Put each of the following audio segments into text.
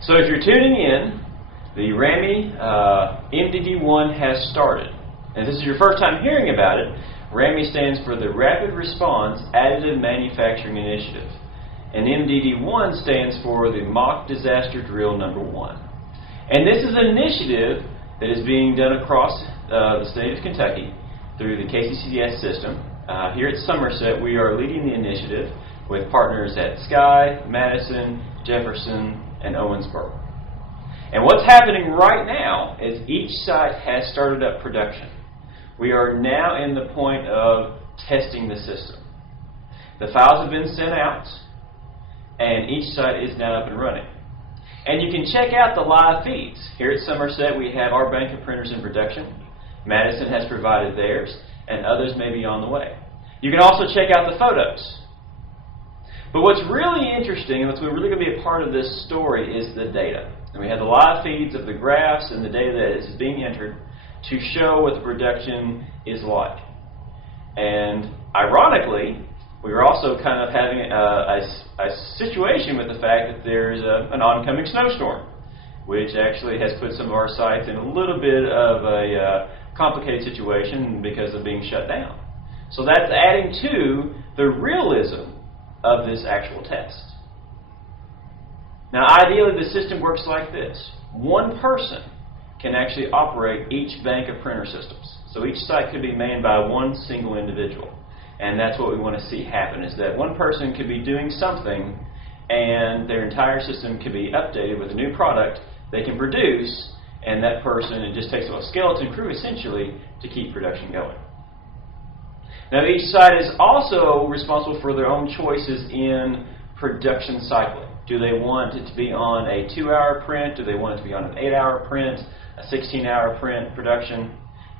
So if you're tuning in, the RAMI MDD1 has started. And if this is your first time hearing about it, RAMI stands for the Rapid Response Additive Manufacturing Initiative. And MDD1 stands for the Mock Disaster Drill Number 1. And this is an initiative that is being done across the state of Kentucky through the KCCDS system. Here at Somerset, we are leading the initiative with partners at Sky, Madison, Jefferson, and Owensboro. And what's happening right now is each site has started up production. We are now in the point of testing the system. The files have been sent out, and each site is now up and running. And you can check out the live feeds. Here at Somerset, we have our bank of printers in production. Madison has provided theirs, and others may be on the way. You can also check out the photos. But what's really interesting, and what's really going to be a part of this story, is the data. And we have the live feeds of the graphs and the data that is being entered to show what the production is like. And ironically, we are also kind of having a situation with the fact that there's an oncoming snowstorm, which actually has put some of our sites in a little bit of a complicated situation because of being shut down. So that's adding to the realism of this actual test. Now, ideally, the system works like this. One person can actually operate each bank of printer systems. So each site could be manned by one single individual. And that's what we want to see happen, is that one person could be doing something and their entire system could be updated with a new product they can produce, and that person, it just takes a skeleton crew essentially to keep production going. Now, each site is also responsible for their own choices in production cycling. Do they want it to be on a 2-hour print? Do they want it to be on an 8-hour print, a 16-hour print production?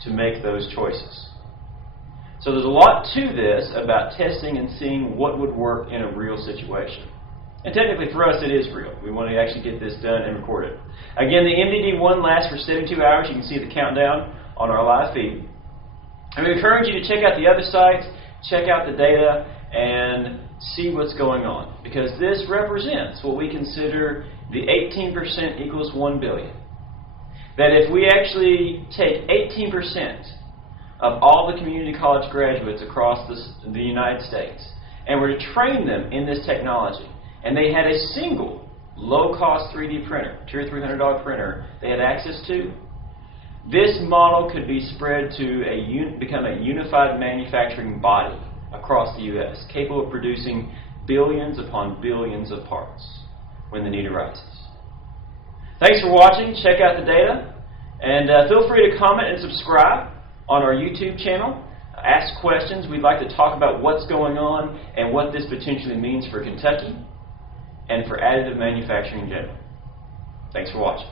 To make those choices. So there's a lot to this about testing and seeing what would work in a real situation. And technically for us it is real. We want to actually get this done and record it. Again, the MDD1 lasts for 72 hours. You can see the countdown on our live feed. And we encourage you to check out the other sites, check out the data, and see what's going on. Because this represents what we consider the 18% equals 1 billion. That if we actually take 18% of all the community college graduates across the United States and were to train them in this technology, and they had a single low-cost 3D printer, $200 or $300 printer they had access to, this model could be spread to become a unified manufacturing body across the U.S., capable of producing billions upon billions of parts when the need arises. Thanks for watching. Check out the data, and feel free to comment and subscribe on our YouTube channel. Ask questions. We'd like to talk about what's going on and what this potentially means for Kentucky and for additive manufacturing in general. Thanks for watching.